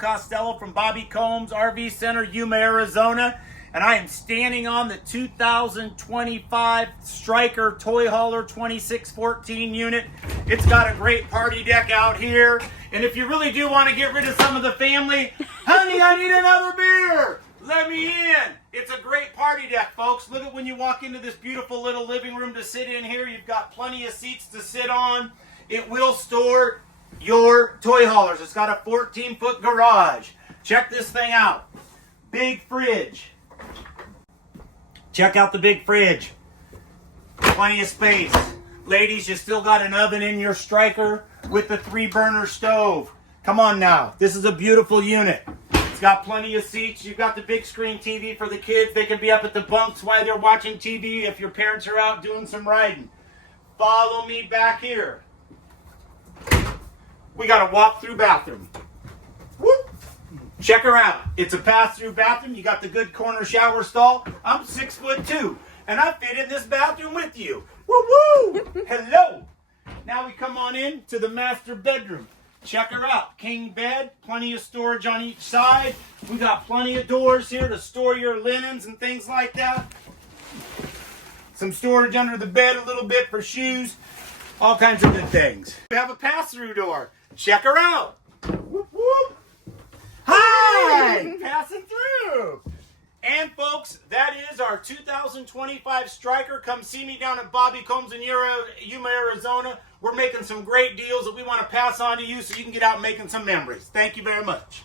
Costello from Bobby Combs RV Center, Yuma, Arizona. And I am standing on the 2025 Stryker Toy Hauler 2614 unit. It's got a great party deck out here. And if you really do want to get rid of some of the family, honey, I need another beer. Let me in. It's a great party deck, folks. Look at when you walk into this beautiful little living room to sit in here. You've got plenty of seats to sit on. It will store your toy haulers. It's got a 14-foot garage. Check this thing out. Big fridge. Check out the big fridge. Plenty of space. Ladies, you still got an oven in your Stryker with the 3-burner stove. Come on now. This is a beautiful unit. It's got plenty of seats. You've got the big screen TV for the kids. They can be up at the bunks while they're watching TV if your parents are out doing some riding. Follow me back here. We got a walk-through bathroom. Whoop. Check her out. It's a pass-through bathroom. You got the good corner shower stall. I'm 6'2", and I fit in this bathroom with you. Woo-woo! Hello. Now we come on in to the master bedroom. Check her out. King bed, plenty of storage on each side. We got plenty of doors here to store your linens and things like that. Some storage under the bed, a little bit for shoes. All kinds of good things. We have a pass-through door. Check her out. Whoop, whoop. Hi! Passing through. And folks, that is our 2025 Stryker. Come see me down at Bobby Combs in Yuma, Arizona. We're making some great deals that we want to pass on to you so you can get out making some memories. Thank you very much.